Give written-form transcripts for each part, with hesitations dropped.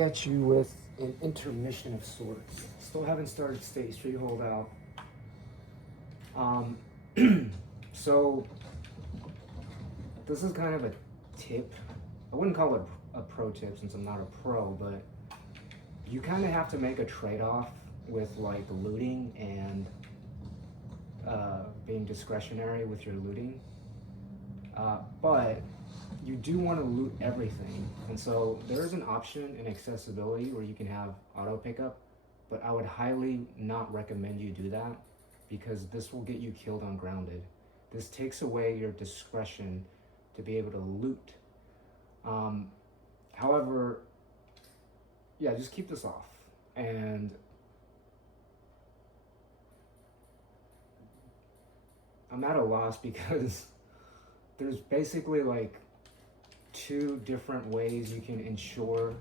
Get you with an intermission of sorts. Still haven't started State Street Holdout. Um, so this is kind of a tip. I wouldn't call it a pro tip since I'm not a pro, but you kind of have to make a trade-off with like looting and being discretionary with your looting. But you do want to loot everything, and so there is an option in accessibility where you can have auto pickup, but I would highly not recommend you do that because this will get you killed on grounded. This takes away your discretion to be able to loot. However, yeah, just keep this off. And I'm at a loss because there's basically like two different ways you can ensure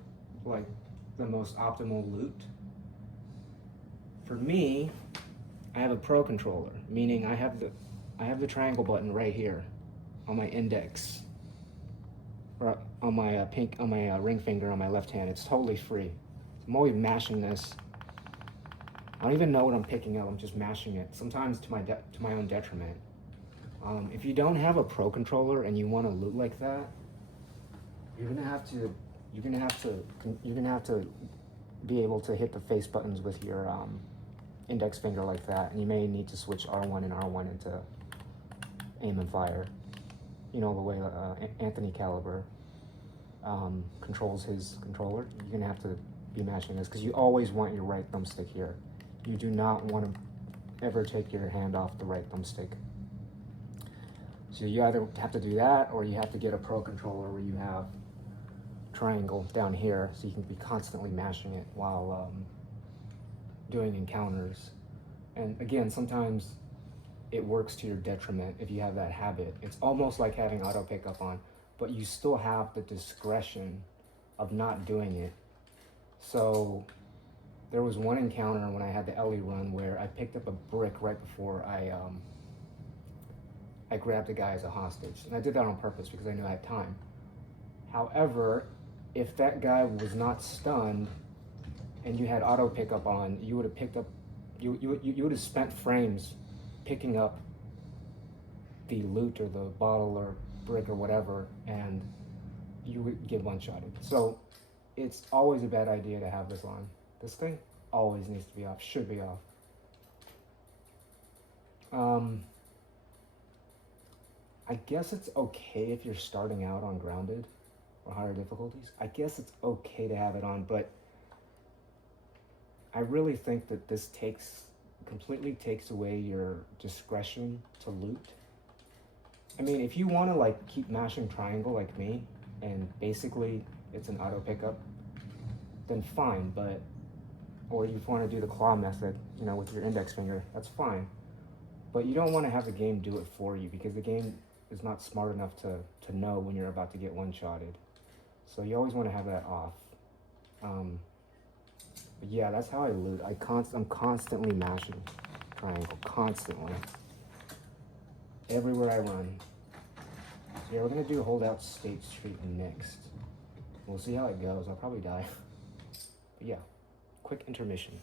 like the most optimal loot. For me, I have a pro controller, meaning I have the triangle button right here on my index, or on my ring finger on my left hand. It's totally free. I'm always mashing this. I don't even know what I'm picking up. I'm just mashing it. Sometimes to my own detriment. If you don't have a pro controller and you want to loot like that, you're gonna have to be able to hit the face buttons with your index finger like that, and you may need to switch R1 and R1 into aim and fire. You know, the way Anthony Caliber controls his controller. You're gonna have to be mashing this because you always want your right thumbstick here. You do not want to ever take your hand off the right thumbstick. So you either have to do that, or you have to get a pro controller where you have triangle down here so you can be constantly mashing it while doing encounters. And again, sometimes it works to your detriment if you have that habit. It's almost like having auto pickup on, but you still have the discretion of not doing it. So there was one encounter when I had the Ellie run where I picked up a brick right before I grabbed a guy as a hostage. And I did that on purpose because I knew I had time. However, if that guy was not stunned and you had auto pickup on, you would have picked up, you would have spent frames picking up the loot or the bottle or brick or whatever, and you would get one-shotted. So it's always a bad idea to have this on. This thing always needs to be off, should be off. I guess it's okay if you're starting out on grounded or higher difficulties. I guess it's okay to have it on, but I really think that this completely takes away your discretion to loot. I mean, if you want to like keep mashing triangle like me, and basically it's an auto pickup, then fine, but, or you want to do the claw method, you know, with your index finger, that's fine. But you don't want to have the game do it for you because the game is not smart enough to know when you're about to get one-shotted. So you always want to have that off. But yeah, that's how I loot. I'm constantly mashing triangle, constantly. Everywhere I run. So yeah, we're gonna do Holdout State Street next. We'll see how it goes. I'll probably die. But yeah, quick intermission.